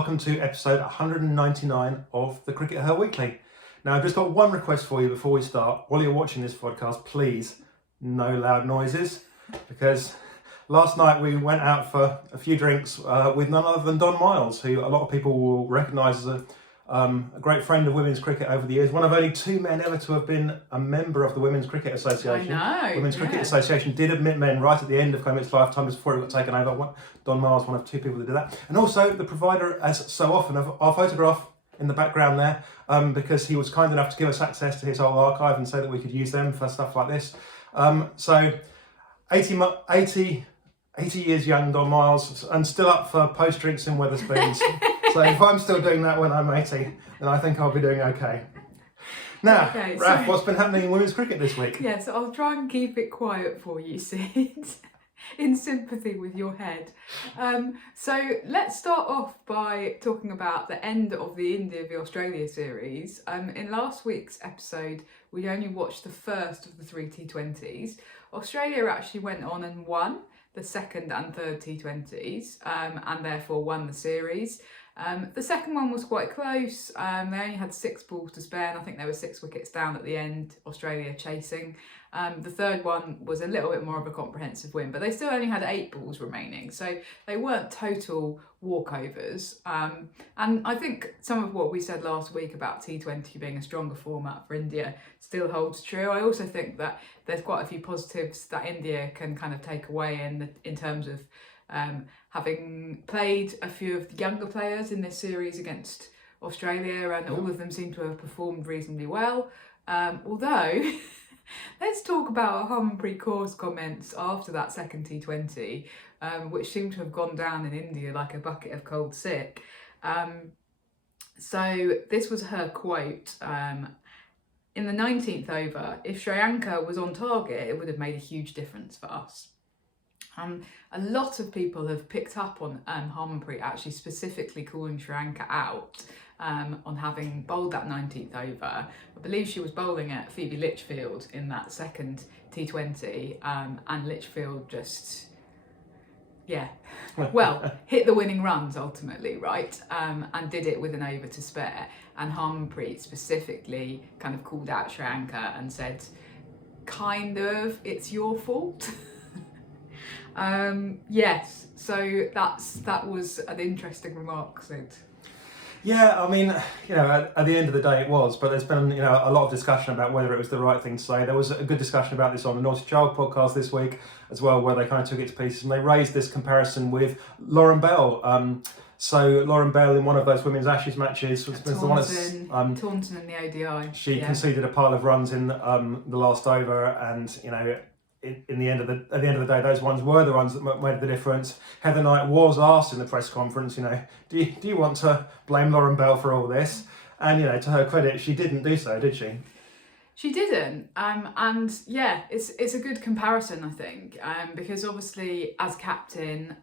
welcome to episode 199 of the CRICKETher Weekly. Now, I've just got one request for you before we start. While you're watching this podcast, please, no loud noises, because last night we went out for a few drinks with none other than Don Miles, who a lot of people will recognise as a great friend of women's cricket over the years. One of only two men ever to have been a member of the Women's Cricket Association. I know. Women's Cricket Association did admit men right at the end of Clement's lifetime, just before it got taken over. Don Miles, one of two people that did that. And also the provider, as so often, of our photograph in the background there, because he was kind enough to give us access to his whole archive and so that we could use them for stuff like this. So 80 years young, Don Miles, and still up for post-drinks in Wetherspoons. So if I'm still doing that when I'm 80, then I think I'll be doing okay. Now, Okay, Raph, so- what's been happening in women's cricket this week? Yes, I'll try and keep it quiet for you, Sid, in sympathy with your head. So let's start off by talking about the end of the India v Australia series. In last week's episode, we only watched the first of the three T20s. Australia actually went on and won the second and third T20s, and therefore won the series. The second one was quite close. They only had 6 balls to spare, and I think there were 6 wickets down at the end, Australia chasing. The third one was a little bit more of a comprehensive win, but they still only had 8 balls remaining, so they weren't total walkovers. And I think some of what we said last week about T20 being a stronger format for India still holds true. I also think that there's quite a few positives that India can kind of take away in terms of having played a few of the younger players in this series against Australia, and all of them seem to have performed reasonably well. Although, let's talk about Harmanpreet Kaur's comments after that second T20, which seem to have gone down in India like a bucket of cold sick. So this was her quote. In the 19th over, if Sri Lanka was on target, it would have made a huge difference for us. A lot of people have picked up on Harmanpreet actually specifically calling Sri Lanka out on having bowled that 19th over. I believe she was bowling at Phoebe Litchfield in that second T20, and Litchfield just, hit the winning runs ultimately, right? And did it with an over to spare. And Harmanpreet specifically kind of called out Sri Lanka and said, kind of, it's your fault. Yes, so that was an interesting remark, Sid. Yeah, I mean, at the end of the day it was, but there's been, a lot of discussion about whether it was the right thing to say. There was a good discussion about this on the Naughty Child podcast this week as well, where they kind of took it to pieces and they raised this comparison with Lauren Bell. So Lauren Bell in one of those women's Ashes matches was the one Taunton in the ODI. She conceded a pile of runs in the last over, and at the end of the day, those ones were the ones that made the difference. Heather Knight was asked in the press conference, do you want to blame Lauren Bell for all this? And to her credit, she didn't do so, did she? She didn't, and yeah, it's a good comparison, I think, because obviously as captain,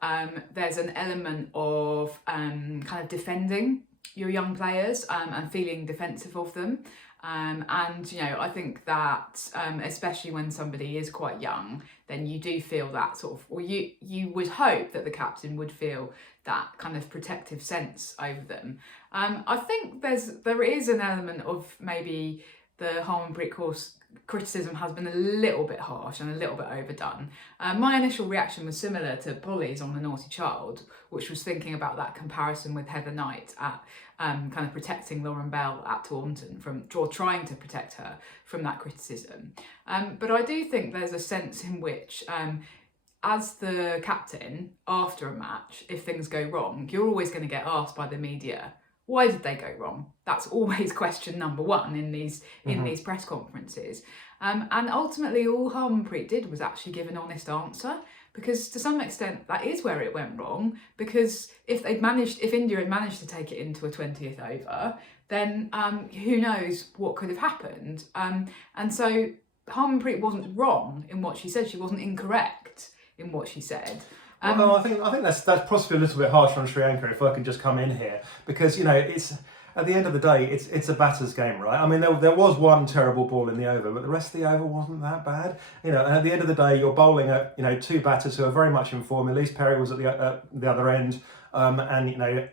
there's an element of kind of defending your young players and feeling defensive of them. And I think that especially when somebody is quite young, then you do feel that sort of, or you would hope that the captain would feel that kind of protective sense over them. I think there is an element of maybe the Harmanpreet Kaur's criticism has been a little bit harsh and a little bit overdone. My initial reaction was similar to Polly's on The Naughty Child, which was thinking about that comparison with Heather Knight at kind of protecting Lauren Bell at Taunton or trying to protect her from that criticism. But I do think there's a sense in which as the captain, after a match, if things go wrong, you're always going to get asked by the media, why did they go wrong? That's always question number one in these press conferences. And ultimately all Harmanpreet did was actually give an honest answer, because to some extent that is where it went wrong, because if India had managed to take it into a 20th over, then who knows what could have happened. And so Harmanpreet wasn't wrong in what she said, she wasn't incorrect in what she said. Well, I think that's possibly a little bit harsh on Sri Lanka, if I can just come in here, because it's at the end of the day it's a batter's game, right? I mean, there was one terrible ball in the over, but the rest of the over wasn't that bad, and at the end of the day you're bowling at 2 batters who are very much in form. Elise Perry was at the other end, and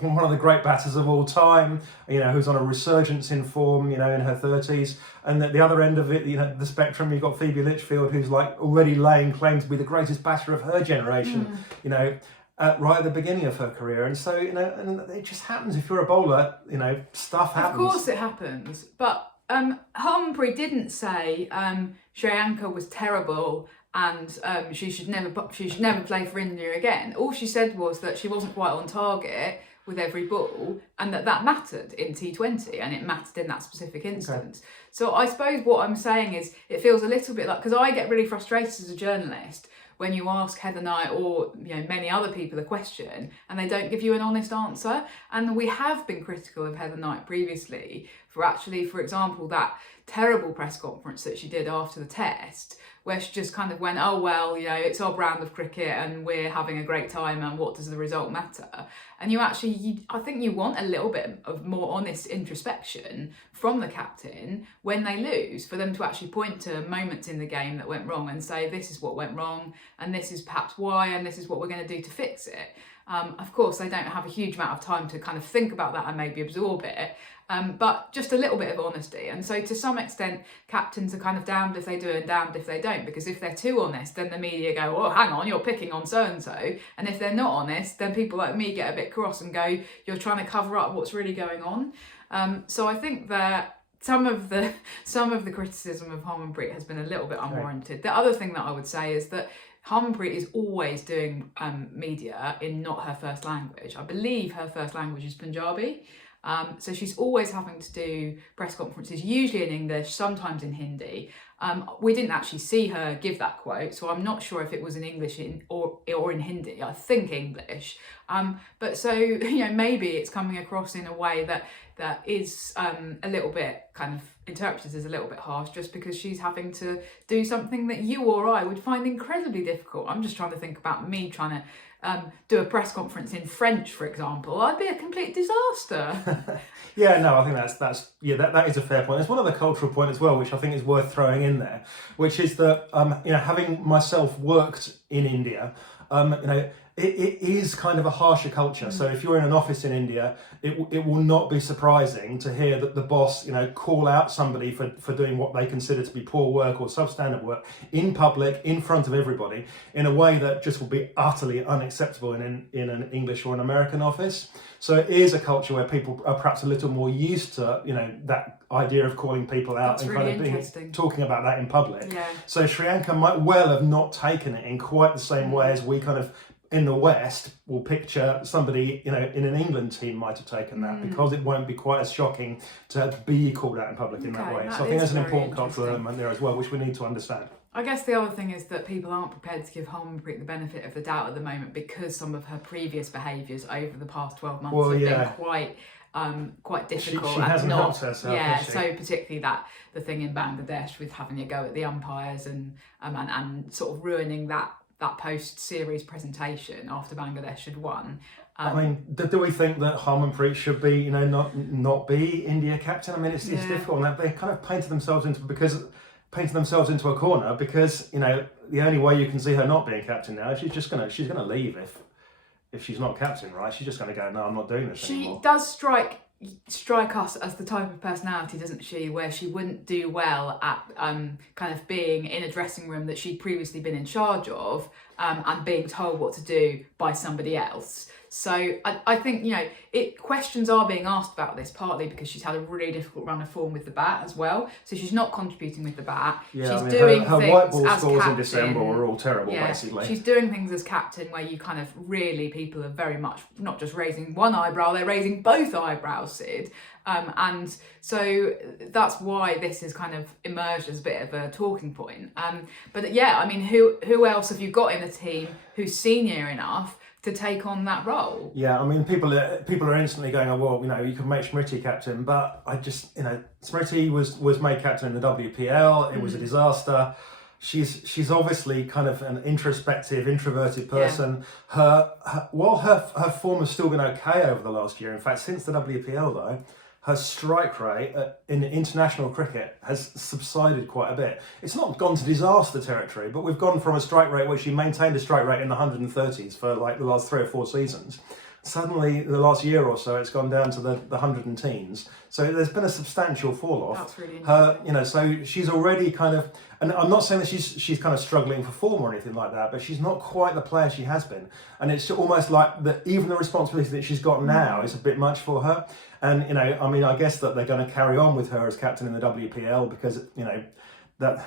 one of the great batters of all time, who's on a resurgence in form, in her 30s. And at the other end of it, the spectrum, you've got Phoebe Litchfield, who's like already laying claim to be the greatest batter of her generation, right at the beginning of her career. And so, and it just happens if you're a bowler, stuff happens. Of course it happens. But Harmanpreet didn't say Shreyanka was terrible and she should never play for India again. All she said was that she wasn't quite on target with every ball, and that mattered in T20, and it mattered in that specific instance. Okay. So I suppose what I'm saying is it feels a little bit like, because I get really frustrated as a journalist when you ask Heather Knight or many other people a question and they don't give you an honest answer. And we have been critical of Heather Knight previously for actually, for example, that terrible press conference that she did after the test, where she just kind of went, oh, well, it's our brand of cricket and we're having a great time and what does the result matter? And I think you want a little bit of more honest introspection from the captain when they lose, for them to actually point to moments in the game that went wrong and say, this is what went wrong and this is perhaps why and this is what we're going to do to fix it. Of course, they don't have a huge amount of time to kind of think about that and maybe absorb it. But just a little bit of honesty. And so to some extent, captains are kind of damned if they do and damned if they don't, because if they're too honest, then the media go, oh, hang on, you're picking on so-and-so. And if they're not honest, then people like me get a bit cross and go, you're trying to cover up what's really going on. So I think that some of the criticism of Harmanpreet has been a little bit unwarranted. The other thing that I would say is that Harmanpreet is always doing media in not her first language. I believe her first language is Punjabi. So she's always having to do press conferences, usually in English, sometimes in Hindi. We didn't actually see her give that quote, so I'm not sure if it was in English or in Hindi. I think English. But so, maybe it's coming across in a way that is a little bit kind of interpreted as a little bit harsh, just because she's having to do something that you or I would find incredibly difficult. I'm just trying to think about me trying to do a press conference in French, for example. I'd be a complete disaster. Yeah, no, I think that is a fair point. There's one other cultural point as well, which I think is worth throwing in there, which is that having myself worked in India, it is kind of a harsher culture. So if you're in an office in India, it will not be surprising to hear that the boss, call out somebody for doing what they consider to be poor work or substandard work in public, in front of everybody, in a way that just will be utterly unacceptable in an English or an American office. So it is a culture where people are perhaps a little more used to, that idea of calling people out. That's and really kind of talking about that in public. Yeah. So Shreyanka might well have not taken it in quite the same way as we kind of in the West will picture somebody, in an England team might have taken that, because it won't be quite as shocking to be called out in public in that way. So I think there's an important cultural element there as well, which we need to understand. I guess the other thing is that people aren't prepared to give Harmanpreet the benefit of the doubt at the moment, because some of her previous behaviours over the past 12 months have been quite difficult. She hasn't helped herself, has she? So particularly the thing in Bangladesh with having a go at the umpires and sort of ruining that post-series presentation after Bangladesh had won. I mean, do we think that Harmanpreet should be, not be India captain? I mean, it's difficult, and they kind of painted themselves into a corner because the only way you can see her not being captain now is she's gonna leave if she's not captain, right? She's just gonna go, no, I'm not doing this anymore. She does strike us as the type of personality, doesn't she, where she wouldn't do well at kind of being in a dressing room that she'd previously been in charge of and being told what to do by somebody else. So I think, questions are being asked about this, partly because she's had a really difficult run of form with the bat as well. So she's not contributing with the bat. Yeah, she's doing her things white ball as scores captain. in December were all terrible, basically. She's doing things as captain where you kind of really, people are very much not just raising one eyebrow, they're raising both eyebrows, Sid. And so that's why this has kind of emerged as a bit of a talking point. But yeah, I mean, who else have you got in the team who's senior enough to take on that role? Yeah, I mean, people are instantly going, oh, well, you can make Smriti captain, but I just, Smriti was made captain in the WPL. It was a disaster. She's obviously kind of an introspective, introverted person. Yeah. Her form has still been okay over the last year. In fact, since the WPL though, her strike rate in international cricket has subsided quite a bit. It's not gone to disaster territory, but we've gone from a strike rate where she maintained a strike rate in the 130s for like the last 3 or 4 seasons, suddenly the last year or so it's gone down to the hundred and teens. So there's been a substantial fall off. That's really Her, so she's already kind of, and I'm not saying that she's kind of struggling for form or anything like that, but she's not quite the player she has been. And it's almost like even the responsibility that she's got now is a bit much for her. And I guess that they're going to carry on with her as captain in the WPL because that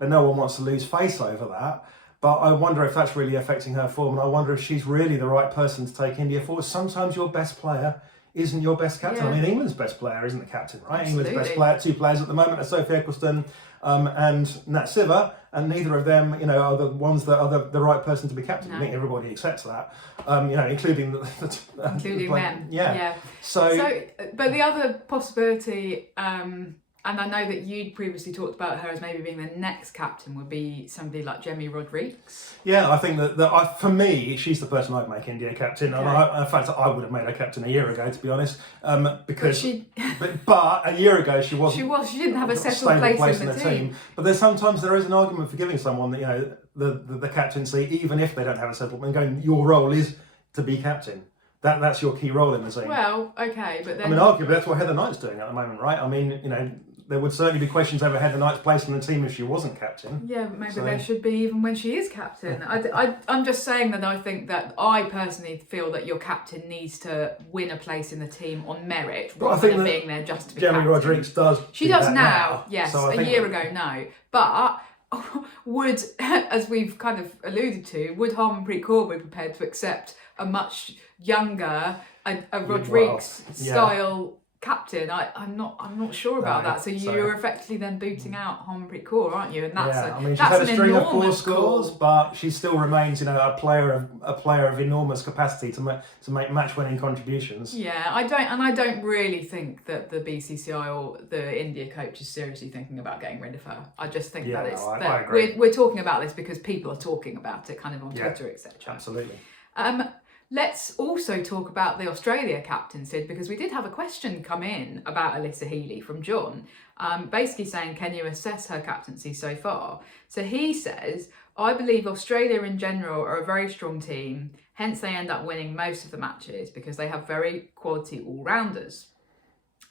no one wants to lose face over that. But I wonder if that's really affecting her form, and I wonder if she's really the right person to take India forward. Sometimes your best player isn't your best captain. Yeah. I mean, England's best player isn't the captain, right? Absolutely. England's best player, 2 players at the moment are Sophie Eccleston and Nat Siver, and neither of them, are the ones that are the right person to be captain. No. I think everybody accepts that, including including them. Yeah. So, but the other possibility, and I know that you'd previously talked about her as maybe being the next captain, would be somebody like Gemmy Rodrigues. Yeah, I think that for me, she's the person I'd make India captain. Okay. And in fact, I would have made her captain a year ago, to be honest. Because, but but a year ago she wasn't. She didn't have a settled stable place in the team. But sometimes there is an argument for giving someone the captaincy, even if they don't have a settlement. Going, your role is to be captain. That's your key role in the team. Well, okay, but then arguably that's what Heather Knight's doing at the moment, right? There would certainly be questions over Heather Knight's place in the team if she wasn't captain. Yeah, but maybe there should be even when she is captain. I'm just saying that I think that I personally feel that your captain needs to win a place in the team on merit rather than being there just to be captain. Gemmy Rodrigues does. She does now, yes. So a year ago, no. But would, as we've kind of alluded to, would Harmanpreet Kaur be prepared to accept a much younger, a Rodrigues style captain? I'm not sure about that. So you're effectively then booting out Harmanpreet Kaur, aren't you? And that's she's had a string of 4 scores, but she still remains, a player of enormous capacity to make match-winning contributions. Yeah, I don't really think that the BCCI or the India coach is seriously thinking about getting rid of her. I just think that we're talking about this because people are talking about it, kind of on Twitter, etc. Absolutely. Let's also talk about the Australia captain, Sid, because we did have a question come in about Alyssa Healy from John, basically saying, can you assess her captaincy so far? So he says, I believe Australia in general are a very strong team, hence they end up winning most of the matches because they have very quality all-rounders.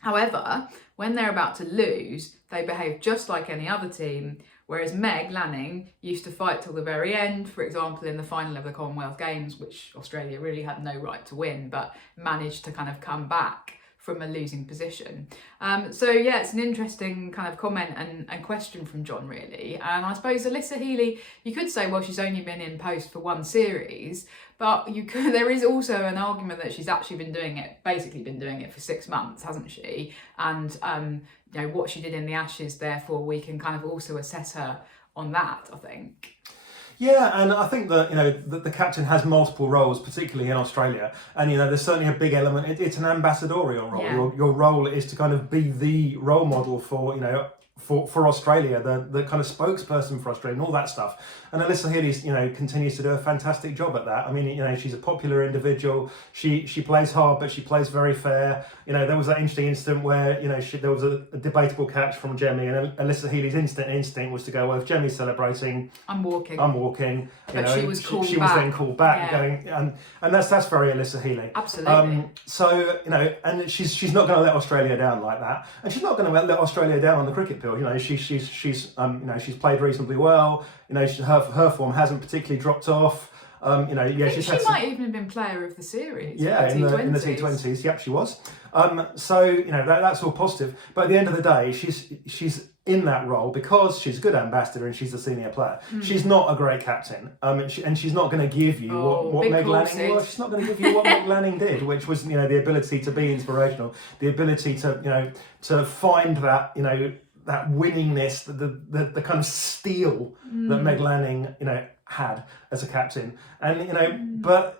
However, when they're about to lose, they behave just like any other team, whereas Meg Lanning used to fight till the very end, for example, in the final of the Commonwealth Games, which Australia really had no right to win, but managed to kind of come back from a losing position. It's an interesting kind of comment and question from John, really. And I suppose Alyssa Healy, you could say, well, she's only been in post for 1 series, but there is also an argument that she's actually been doing it for 6 months, hasn't she? And what she did in the Ashes, therefore we can kind of also assess her on that, I think. Yeah, and I think that the captain has multiple roles, particularly in Australia, and there's certainly a big element. It's an ambassadorial role. Yeah. Your role is to kind of be the role model for for Australia, the kind of spokesperson for Australia and all that stuff. And Alyssa Healy, continues to do a fantastic job at that. I mean, she's a popular individual. She plays hard, but she plays very fair. There was that interesting incident where, there was a debatable catch from Gemmy, and Alyssa Healy's instinct was to go, well, if Gemmy's celebrating, I'm walking. But she was called she back. was then called back, Yeah. and that's very Alyssa Healy. Absolutely. And she's not going to let Australia down like that, and she's not going to let Australia down on the cricket pitch. She's played reasonably well. Her form hasn't particularly dropped off. She might even have been player of the series. Yeah, in the T20s. Yep, she was. That's all positive. But at the end of the day, she's in that role because she's a good ambassador and she's a senior player. She's not a great captain, and she's not going to give you what Meg Lanning. Well, she's not going to give you what Meg Lanning did, which was the ability to be inspirational, the ability to find that that winningness, the kind of steel that Meg Lanning had as a captain, and but.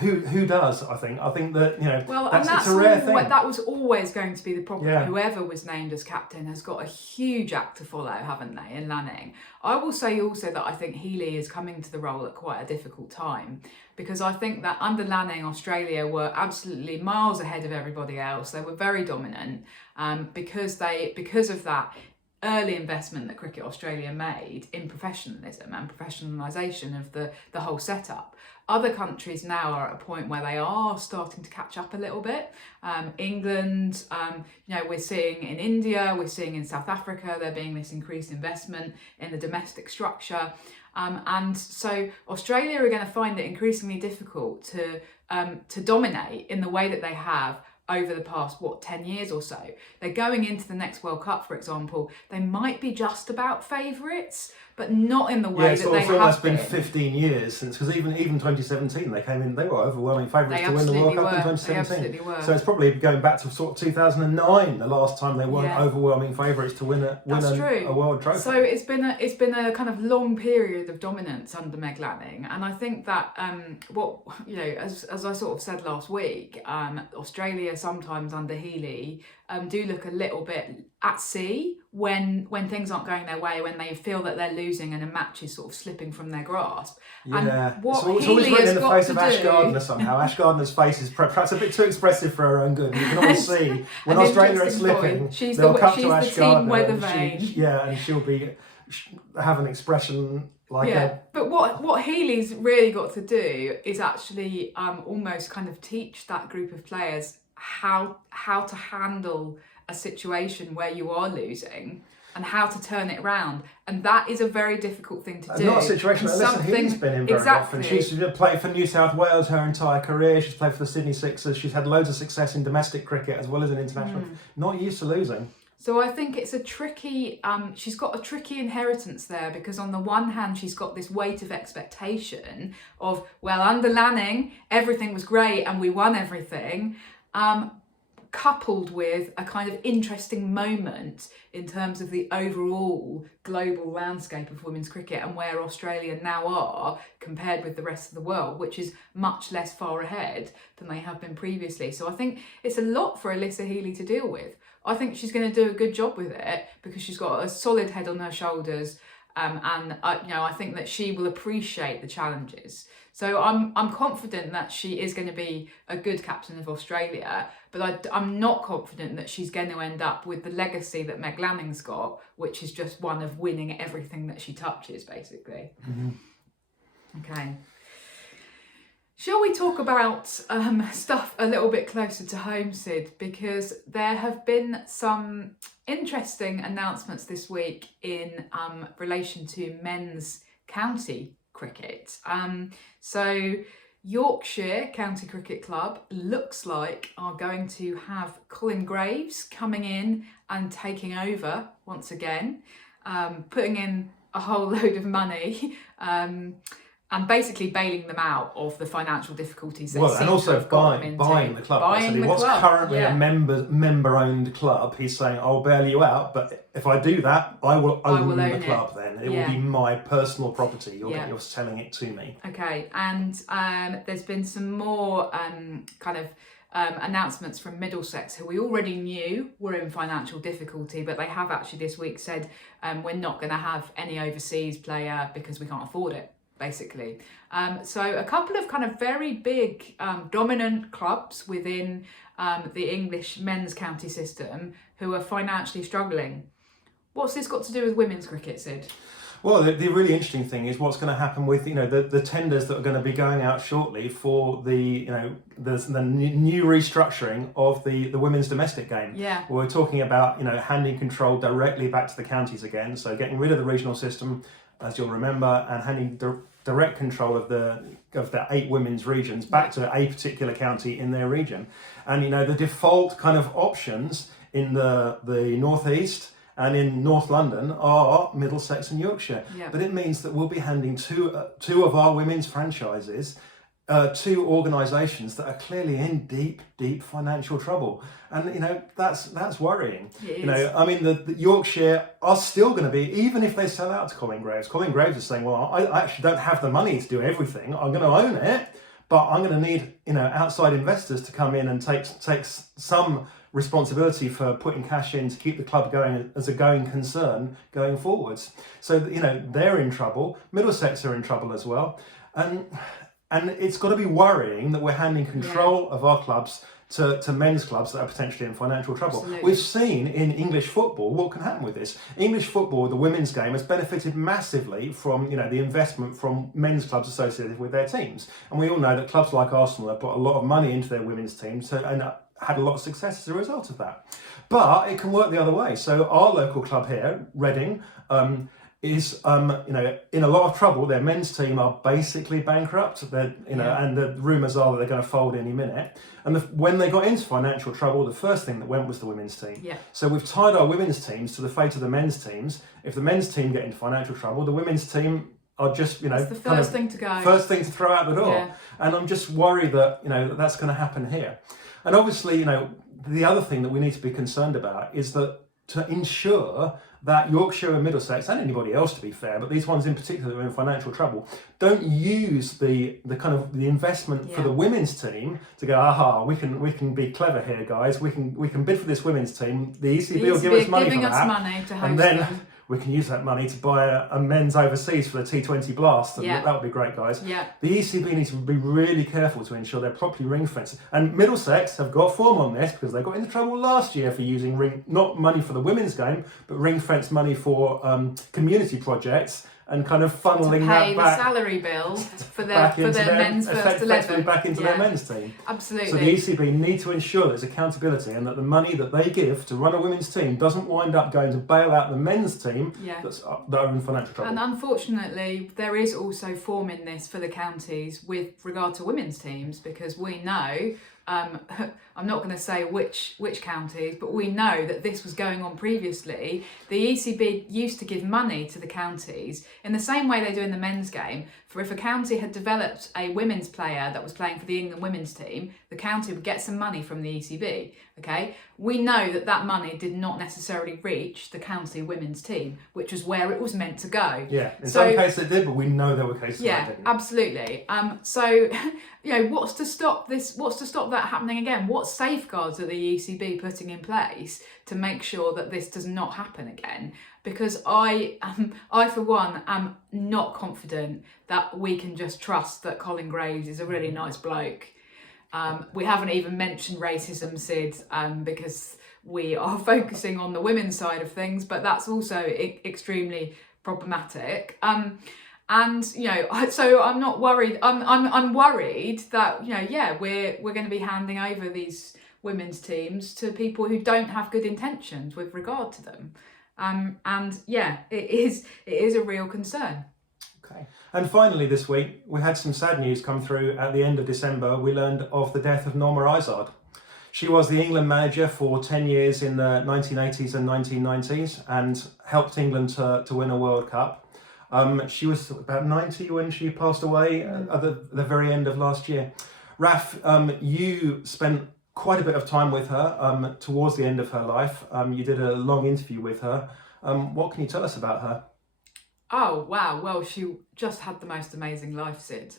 Who does? I think that it's a rare thing. That was always going to be the problem. Yeah. Whoever was named as captain has got a huge act to follow, haven't they? In Lanning, I will say also that I think Healy is coming to the role at quite a difficult time, because I think that under Lanning, Australia were absolutely miles ahead of everybody else. They were very dominant, because of that. early investment that Cricket Australia made in professionalism and professionalisation of the whole setup. Other countries now are at a point where they are starting to catch up a little bit. England, we're seeing in India, we're seeing in South Africa, there being this increased investment in the domestic structure. And so Australia are going to find it increasingly difficult to dominate in the way that they have over the past, 10 years or so. They're going into the next World Cup, for example. They might be just about favourites, but not in the way that they have been. It's almost been 15 years since, because even 2017, they came in, they were overwhelming favourites to win the World Cup in 2017. They absolutely were. So it's probably going back to sort of 2009, the last time they weren't overwhelming favourites to win a world trophy. So it's been a kind of long period of dominance under Meg Lanning, and I think that as I sort of said last week, Australia sometimes under Healy do look a little bit at sea when things aren't going their way, when they feel that they're losing and a match is sort of slipping from their grasp. Yeah, and what it's always written in the face of Ash do... Gardner somehow. Ash Gardner's face is perhaps a bit too expressive for her own good. You can always see when Australia are slipping, they'll come to Ash Gardner and she'll have an expression like that. But what Healy's really got to do is actually almost kind of teach that group of players how to handle a situation where you are losing and how to turn it around, and that is a very difficult thing to do. Not a situation that Alyssa Healy's been in very often. She's played for New South Wales her entire career. She's played for the Sydney Sixers. She's had loads of success in domestic cricket as well as in international. Not used to losing. So I think it's a tricky, she's got a tricky inheritance there, because on the one hand, she's got this weight of expectation of, well, under Lanning, everything was great and we won everything, coupled with a kind of interesting moment in terms of the overall global landscape of women's cricket and where Australia now are compared with the rest of the world, which is much less far ahead than they have been previously. So I think it's a lot for Alyssa Healy to deal with. I think she's going to do a good job with it because she's got a solid head on her shoulders, and I think that she will appreciate the challenges. So I'm confident that she is going to be a good captain of Australia, but I'm not confident that she's going to end up with the legacy that Meg Lanning's got, which is just one of winning everything that she touches, basically. Okay. Shall we talk about stuff a little bit closer to home, Sid? Because there have been some interesting announcements this week in relation to men's county cricket. So Yorkshire County Cricket Club looks like are going to have Colin Graves coming in and taking over once again, putting in a whole load of money. And basically bailing them out of the financial difficulties. And also buying the club. What's currently a member-owned club, he's saying, I'll bail you out, but if I do that, I will own the club then. It will be my personal property. You're selling it to me. Okay, and there's been some more announcements from Middlesex, who we already knew were in financial difficulty, but they have actually this week said, we're not going to have any overseas player because we can't afford it, basically. So a couple of kind of very big dominant clubs within the English men's county system who are financially struggling. What's this got to do with women's cricket, Sid? Well, the really interesting thing is what's going to happen with the tenders that are going to be going out shortly for the new restructuring of the women's domestic game. Yeah. We're talking about handing control directly back to the counties again, so getting rid of the regional system, as you'll remember, and handing direct control of the 8 women's regions back to a particular county in their region. And the default kind of options in the northeast and in North London are Middlesex and Yorkshire. Yeah. But it means that we'll be handing two of our women's franchises to organisations that are clearly in deep financial trouble, and that's worrying. The Yorkshire are still going to be, even if they sell out to Colin Graves. Colin Graves is saying, well, I actually don't have the money to do everything. I'm going to own it, but I'm going to need outside investors to come in and take some responsibility for putting cash in to keep the club going as a going concern going forwards. So they're in trouble. Middlesex are in trouble as well, and it's got to be worrying that we're handing control of our clubs to men's clubs that are potentially in financial trouble. Absolutely. We've seen in English football what can happen with this. English football, the women's game, has benefited massively from the investment from men's clubs associated with their teams. And we all know that clubs like Arsenal have put a lot of money into their women's teams and had a lot of success as a result of that. But it can work the other way. So our local club here, Reading, is in a lot of trouble. Their men's team are basically bankrupt. And the rumours are that they're going to fold any minute. And when they got into financial trouble, the first thing that went was the women's team. Yeah. So we've tied our women's teams to the fate of the men's teams. If the men's team get into financial trouble, the women's team are just it's the first thing to go. First thing to throw out the door. Yeah. And I'm just worried that that's going to happen here. And obviously, the other thing that we need to be concerned about is that to ensure that Yorkshire and Middlesex, and anybody else to be fair, but these ones in particular that are in financial trouble, don't use the kind of the investment for the women's team to go, aha, we can be clever here, guys. We can bid for this women's team. The ECB will give us money for that, money to host and then them. we can use that money to buy a men's overseas for the T20 Blast. And that would be great, guys. Yeah. The ECB needs to be really careful to ensure they're properly ring fenced. And Middlesex have got form on this because they got into trouble last year for using not money for the women's game, but ring fenced money for community projects and kind of funneling that back. The salary bill for their men's first 11. Back into their men's team. Absolutely. So the ECB need to ensure there's accountability and that the money that they give to run a women's team doesn't wind up going to bail out the men's team that are in financial trouble. And unfortunately, there is also form in this for the counties with regard to women's teams, because we know, I'm not going to say which counties, but we know that this was going on previously. The ECB used to give money to the counties in the same way they do in the men's game. For if a county had developed a women's player that was playing for the England women's team, the county would get some money from the ECB. Okay, we know that money did not necessarily reach the county women's team, which was where it was meant to go. Yeah, in some cases it did, but we know there were cases where it didn't. Absolutely. So, what's to stop this? What's to stop that happening again? What safeguards are the ECB putting in place to make sure that this does not happen again? Because I for one am not confident that we can just trust that Colin Graves is a really nice bloke. We haven't even mentioned racism, Sid, because we are focusing on the women's side of things, but that's also extremely problematic. So I'm not worried. I'm worried that we're going to be handing over these women's teams to people who don't have good intentions with regard to them. It is a real concern. Okay. And finally this week, we had some sad news come through at the end of December. We learned of the death of Norma Izard. She was the England manager for 10 years in the 1980s and 1990s and helped England to win a World Cup. She was about 90 when she passed away at the very end of last year. Raf, you spent quite a bit of time with her towards the end of her life. You did a long interview with her. What can you tell us about her? Oh, wow. Well, she just had the most amazing life, Sid.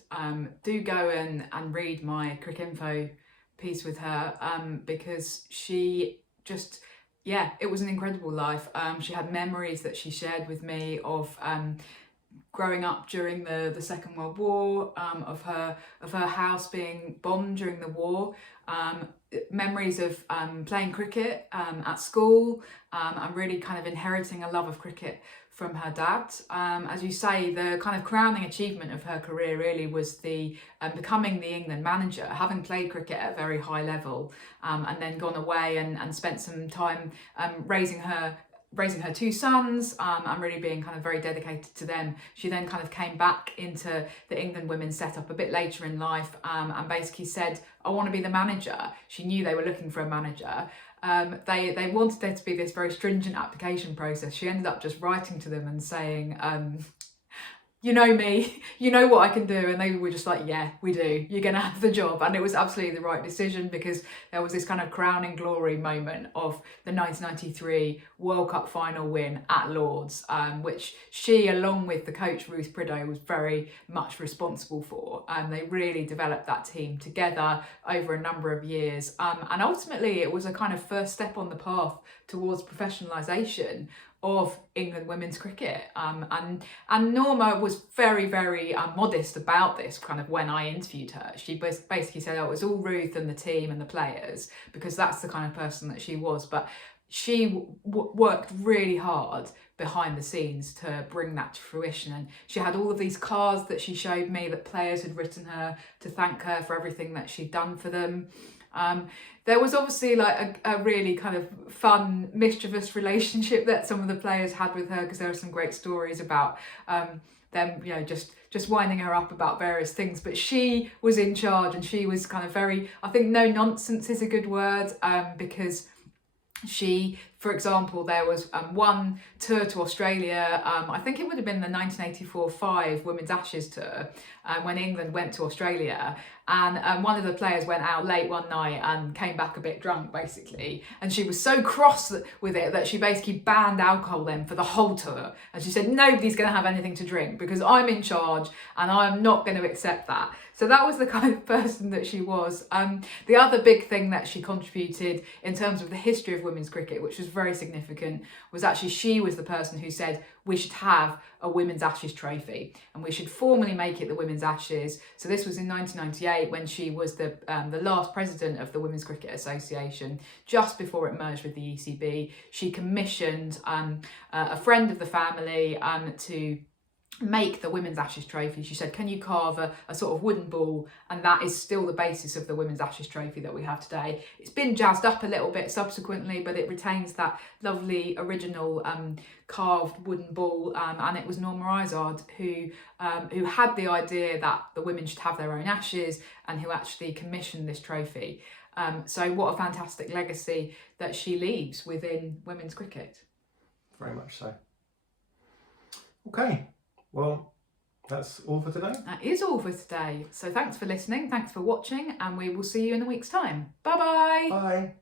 Do go and read my CRICKETher piece with her because she just, it was an incredible life. She had memories that she shared with me of growing up during the Second World War, of her house being bombed during the war, memories of playing cricket at school, and really kind of inheriting a love of cricket from her dad. As you say, the kind of crowning achievement of her career really was the becoming the England manager, having played cricket at a very high level, and then gone away and spent some time raising her two sons and really being kind of very dedicated to them. She then kind of came back into the England women's setup a bit later in life and basically said, I want to be the manager. She knew they were looking for a manager. They wanted there to be this very stringent application process. She ended up just writing to them and saying, you know me, you know what I can do. And they were just like, yeah, we do. You're going to have the job. And it was absolutely the right decision because there was this kind of crowning glory moment of the 1993 World Cup final win at Lord's, which she, along with the coach Ruth Prideaux, was very much responsible for. They really developed that team together over a number of years. And ultimately, it was a kind of first step on the path towards professionalisation of England women's cricket. And Norma was very, very modest about this kind of when I interviewed her. She basically said, oh, it was all Ruth and the team and the players, because that's the kind of person that she was. But she worked really hard behind the scenes to bring that to fruition. And she had all of these cards that she showed me that players had written her to thank her for everything that she'd done for them. There was obviously like a really kind of fun, mischievous relationship that some of the players had with her, because there are some great stories about them, you know, just winding her up about various things. But she was in charge, and she was kind of very, I think no nonsense is a good word, because she, for example, there was one tour to Australia, I think it would have been the 1984-5 Women's Ashes tour, when England went to Australia, and one of the players went out late one night and came back a bit drunk, basically, and she was so cross with it that she basically banned alcohol then for the whole tour, and she said nobody's going to have anything to drink because I'm in charge and I'm not going to accept that. So that was the kind of person that she was. The other big thing that she contributed in terms of the history of women's cricket, which was very significant, was actually she was the person who said we should have a Women's Ashes trophy and we should formally make it the Women's Ashes. So this was in 1998 when she was the last president of the Women's Cricket Association, just before it merged with the ECB. She commissioned a friend of the family to make the Women's Ashes trophy. She said, can you carve a sort of wooden ball? And that is still the basis of the Women's Ashes trophy that we have today. It's been jazzed up a little bit subsequently, but it retains that lovely original carved wooden ball. And it was Norma Izard who had the idea that the women should have their own Ashes, and who actually commissioned this trophy. So what a fantastic legacy that she leaves within women's cricket. Very much so. Okay. Well, that's all for today. That is all for today. So thanks for listening, thanks for watching, and we will see you in a week's time. Bye-bye. Bye.